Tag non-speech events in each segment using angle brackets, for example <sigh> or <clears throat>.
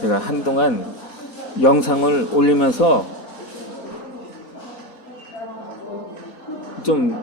제가 한동안 영상을 올리면서 좀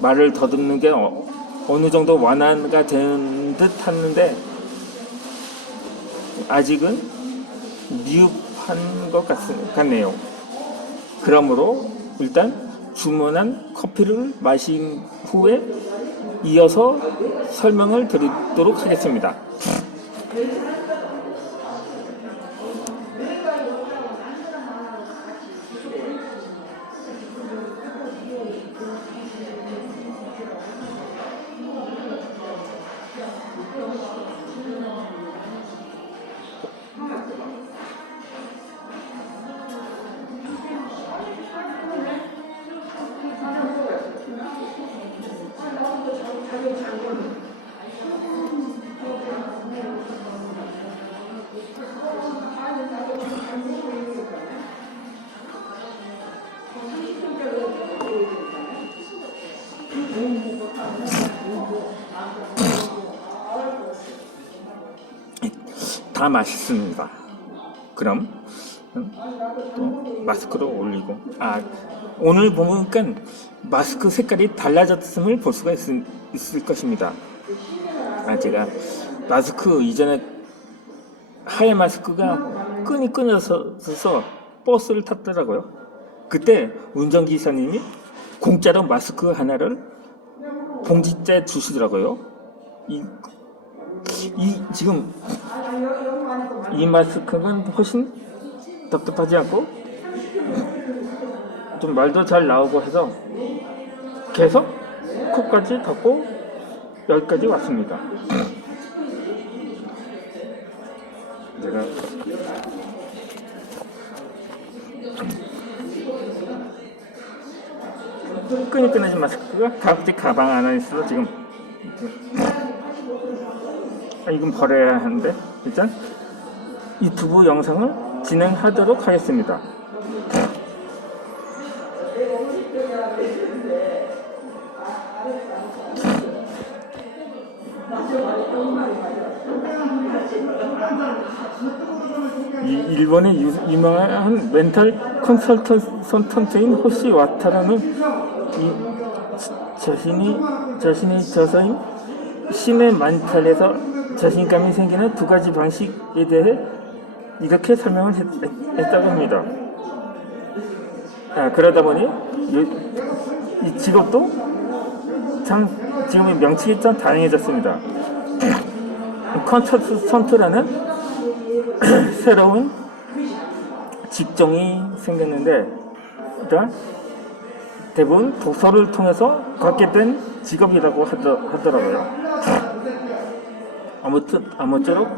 말을 더듬는 게 어, 어느 정도 완화가 된 듯 하는데 아직은 미흡한 것 같, 같네요. 그러므로 일단 주문한 커피를 마신 후에 이어서 설명을 드리도록 하겠습니다. 다 맛있습니다. 그럼 음, 또 마스크를 올리고 아 오늘 보니까 마스크 색깔이 달라졌음을 볼 수가 있, 있을 것입니다. 아 제가 마스크 이전에 하얀 마스크가 끈이 끊어서 버스를 탔더라고요. 그때 운전기사님이 공짜로 마스크 하나를 봉지째 주시더라고요. 이, 이 지금 이 마스크는 훨씬 답답하지 않고 좀 말도 잘 나오고 해서 계속 코까지 닫고 여기까지 왔습니다. 제가 끈이 끊어진 마스크가 가급적 가방 안에 있어서 지금 아, 이건 버려야 하는데 일단 유튜브 영상을 진행하도록 하겠습니다. 이 일본의 유, 유명한 멘탈 컨설턴트인 호시 와타라는 이 자신이 자신이 저서인 신의 만탈에서 자신감이 생기는 두 가지 방식에 대해 이렇게 설명을 했, 다고 합니다. 아, 그러다 보니 이, 이 직업도 참 지금의 명칭이 참 다양해졌습니다. 컨설턴트라는 <clears throat> 새로운 직종이 생겼는데 일단 대부분 독서를 통해서 갖게 된 직업이라고 하더, 하더라고요. 아무튼 아무쪼록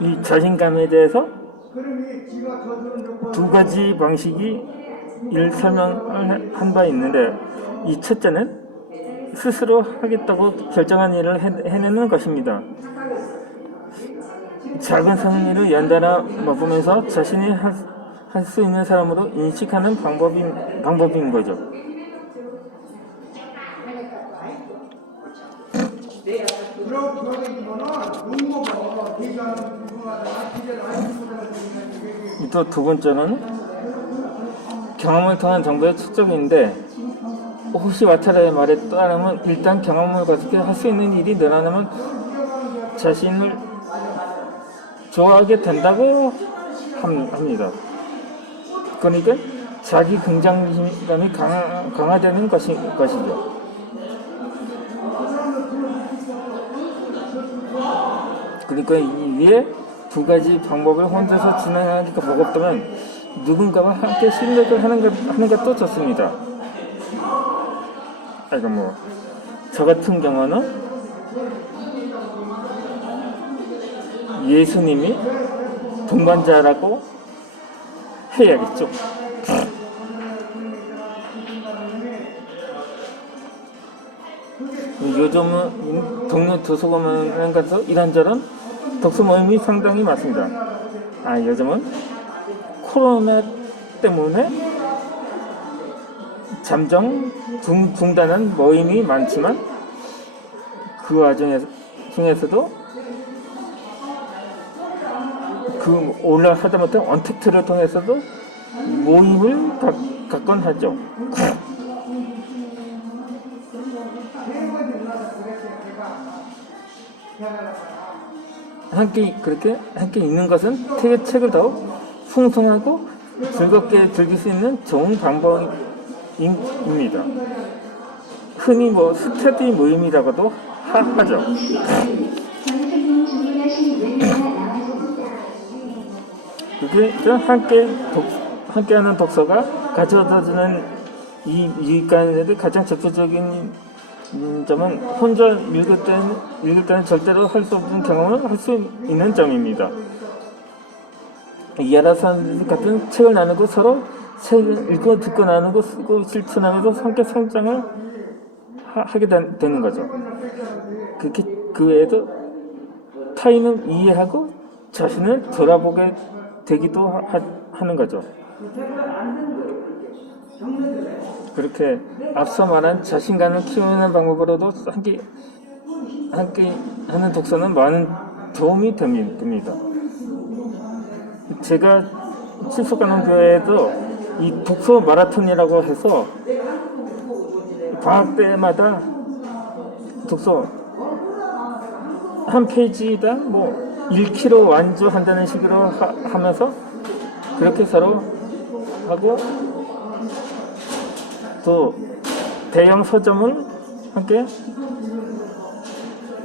이 자신감에 대해서 두 가지 방식이 일 설명을 한 바 있는데 이 첫째는 스스로 하겠다고 결정한 일을 해, 해내는 것입니다. 작은 성의를 연달아 먹으면서 자신이 할 수 있는 사람으로 인식하는 방법인, 방법인 거죠. 또 두 번째는 경험을 통한 정보의 축적인데 혹시 와타라의 말에 따르면 일단 경험을 가지고 할수 있는 일이 늘어나면 자신을 좋아하게 된다고 합니다. 그러니까 자기 긍정감이 강화, 강화되는 것이, 것이죠. 그러니까 이 위에 두 가지 방법을 혼자서 진행하기가 버겁다면 누군가와 함께 실력을 하는, 것, 하는 것도 좋습니다. 아, 이거 뭐, 저 같은 경우는 예수님이 동반자라고 해야겠죠. 요즘은 동네 도서관에 가서 이런저런 독서 모임이 상당히 많습니다. 아, 요즘은 코로나 때문에 잠정 중, 중단한 모임이 많지만 그 와중에 중에서도 그 올라 하다못해 언택트를 통해서도 모임을 가, 갖곤 하죠. <laughs> 함께 그렇게 함께 있는 것은 책, 책을 더욱 풍성하고 즐겁게 즐길 수 있는 좋은 방법입니다. 흔히 뭐 스터디 모임이라고도 하, 하죠. 그게 저 함께 독, 함께하는 독서가 가져다주는 이 유익관들의 가장 대표적인 음, 점은 혼자 읽을 때는 읽을 때는 절대로 할 수 없는 경험을 할 수 있는 점입니다. 사람들 같은 책을 나누고 서로 책을 읽고 듣고 나누고 쓰고 실천하면서 함께 성장을 하, 게 되 는 거죠. 그렇게 그 외에도 타인을 이해하고 자신을 돌아보게 되기도 하, 하는 거죠. 그렇게 앞서 말한 자신감을 키우는 방법으로도 함께 함께 하는 독서는 많은 도움이 됩니- 됩니다. 제가 출석하는 교회에도 이 독서 마라톤이라고 해서 방학 때마다 독서 한 페이지당 뭐 1kg 완주한다는 식으로 하, 하면서 그렇게 서로 하고 또 대형 서점을 함께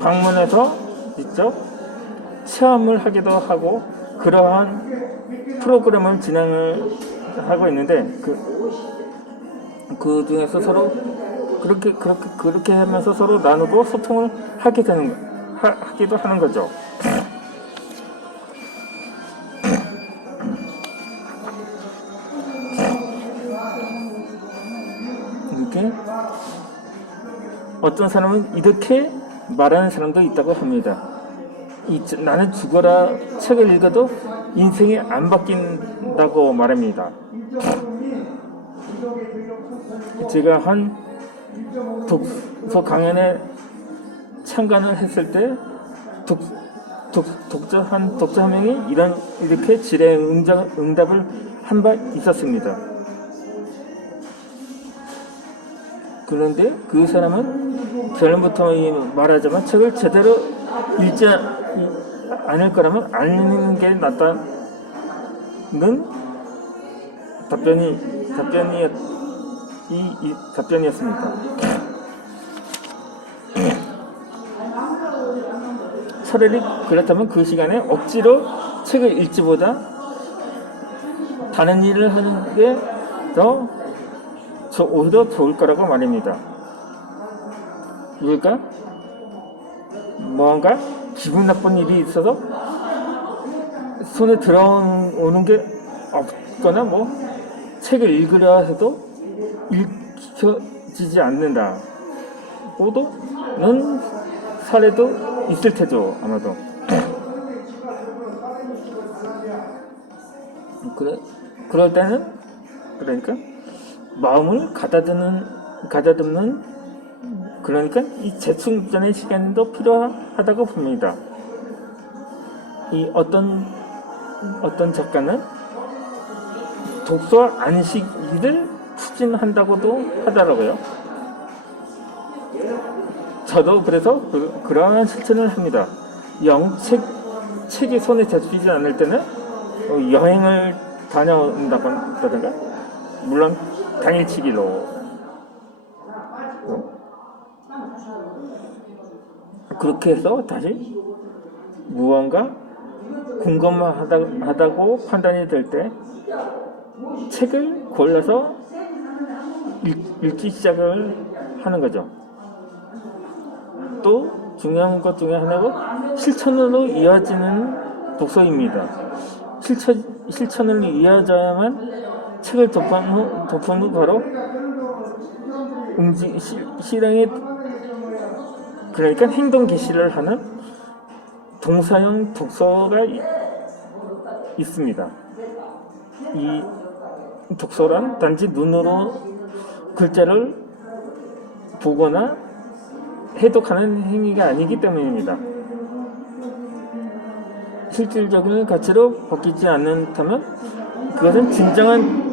방문해서 직접 체험을 하기도 하고 그러한 프로그램을 진행을 하고 있는데 그, 그 중에서 서로 그렇게 그렇게 그렇게 하면서 서로 나누고 소통을 하게 되는 하, 하기도 하는 거죠. 어떤 사람은 이렇게 말하는 사람도 있다고 합니다. 이, 나는 죽어라 책을 읽어도 인생이 안 바뀐다고 말합니다. 제가 한 독서 강연에 참관을 했을 때 독, 독, 독자 한 독자 한 명이 이런 이렇게 질의 응답, 응답을 한 바 있었습니다. 그런데 그 사람은 결론부터 이 말하자면 책을 제대로 읽지 않을 거라면 안 읽는 게 낫다는 답변이 답변이 이, 이 답변이었습니다. 차라리 그렇다면 그 시간에 억지로 책을 읽지보다 다른 일을 하는 게 더 저 오히려 좋을 거라고 말입니다. 왜일까? 뭔가 기분 나쁜 일이 있어서 손에 들어오는 게 없거나 뭐 책을 읽으려 해도 읽혀지지 않는다. 고도는 사례도 있을 테죠, 아마도. 그래, 그럴 때는, 그러니까, 마음을 가다듬는 가다듬는 그러니까 이 재충전의 시간도 필요하다고 봅니다. 이 어떤 어떤 작가는 독서 안식일을 추진한다고도 하더라고요. 저도 그래서 그, 그러한 실천을 합니다. 영 책, 책이 손에 잡히지 않을 때는 어, 여행을 다녀온다든가 물론 당일치기로 어? 그렇게 해서 다시 무언가 궁금하다고 판단이 될 때 책을 골라서 읽, 읽기 시작을 하는 거죠. 또 중요한 것 중에 하나가 실천으로 이어지는 독서입니다. 실천, 실천으로 이어져야만 책을 접한 후, 접한 후 바로 움직, 시, 실행에, 그러니까 행동 개시를 하는 동사형 독서가 이- 있습니다. 이 독서란 단지 눈으로 글자를 보거나 해독하는 행위가 아니기 때문입니다. 실질적인 가치로 바뀌지 않는다면 그것은 진정한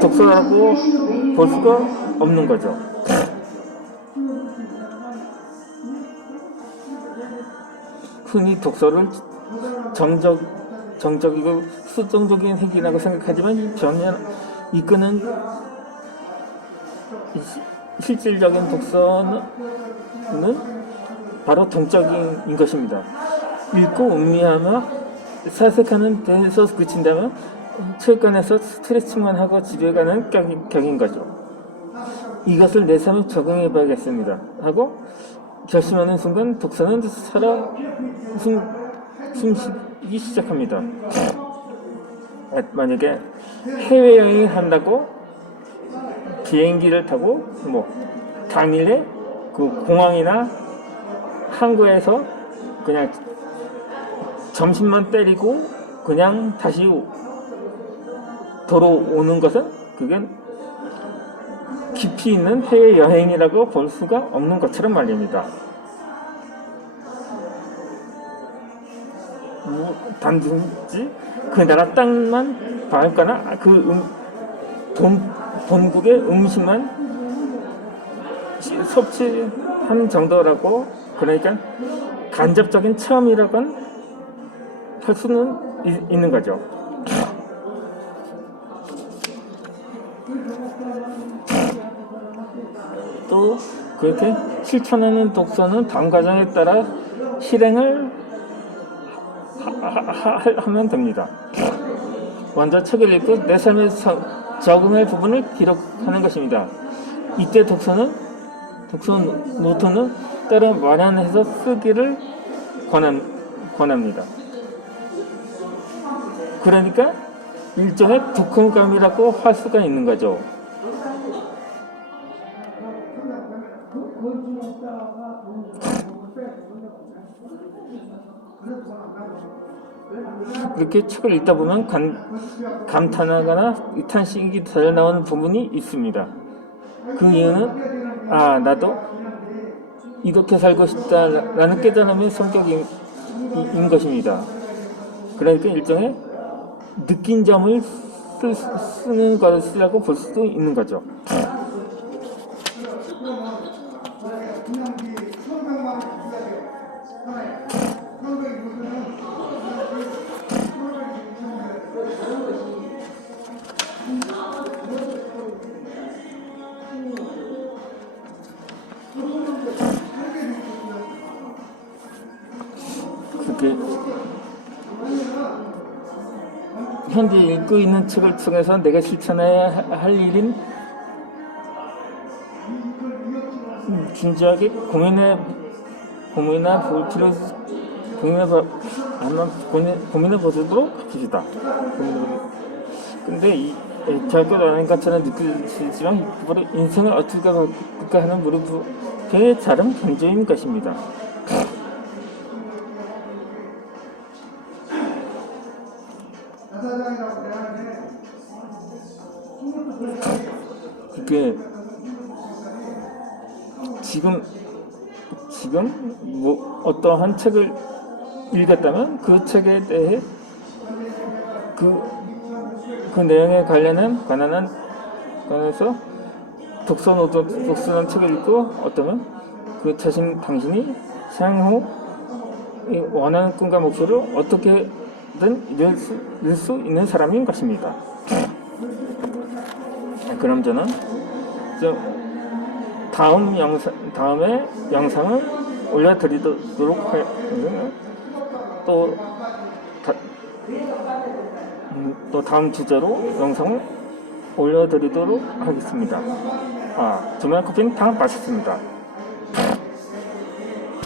독서라고 볼 수가 없는 거죠. 흔히 독서를 정적, 정적이고 수동적인 행위라고 생각하지만 전혀 이끄는 실질적인 독서는 바로 동적인 것입니다. 읽고 음미하며 사색하는 데에서 그친다면 체육관에서 스트레칭만 하고 집에 가는 격인, 격인 거죠. 이것을 내 삶에 적용해 봐야겠습니다. 하고 결심하는 순간 독서는 살아 숨, 숨쉬기 시작합니다. 아, 만약에 해외여행을 한다고 비행기를 타고 뭐 당일에 그 공항이나 항구에서 그냥 점심만 때리고 그냥 다시 돌아오는 것은 그게 깊이 있는 해외 여행이라고 볼 수가 없는 것처럼 말입니다. 뭐, 단지 그 나라 땅만 봐거나 그 음, 본, 본국의 음식만 시- 섭취한 정도라고 그러니까 간접적인 체험이라고는 할 수는 이- 있는 거죠. 그렇게 실천하는 독서는 다음 과정에 따라 실행을 하, 하, 하, 하면 됩니다. 먼저 책을 읽고 내 삶에 서- 적응할 부분을 기록하는 것입니다. 이때 독서는 독서 노트는 따로 마련해서 쓰기를 권한, 권합니다. 그러니까 일종의 독후감이라고 할 수가 있는 거죠. 이렇게 책을 읽다 보면 감, 감탄하거나 이탄식이 잘 나오는 부분이 있습니다. 그 이유는 아 나도 이렇게 살고 싶다라는 깨달음의 성격인 인 것입니다. 그러니까 일종의 느낀 점을 쓰, 쓰는 것이라고 볼 수도 있는 거죠. 그게 현재 읽고 있는 책을 통해서 내가 실천해야 하- 할 일인 진지하게 고민해 고민해 볼 필요 고민해 봐 아마 고민 고민해 보도록 합시다. 근데 이 다닌 것처럼 느껴지지만 바로 인생을 어떻게 바꿀까 하는 무릎의 다른 견주인 것입니다. 그게 지금 지금 뭐 어떠한 책을 읽었다면 그 책에 대해 그, 그 내용에 관련한 관한한 관해서 독서 노트 독서한 책을 읽고 어떠면 그 자신 당신이 향후 이 원하는 꿈과 목표를 어떻게든 이룰 수, 이룰 수 있는 사람인 것입니다. 그럼 저는 저 다음 영상 다음에 영상을 올려드리도록 하겠습니다. 또, 다, 음, 또 다음 주제로 영상을 올려드리도록 하겠습니다. 아, 주말 커피는 다 마쳤습니다.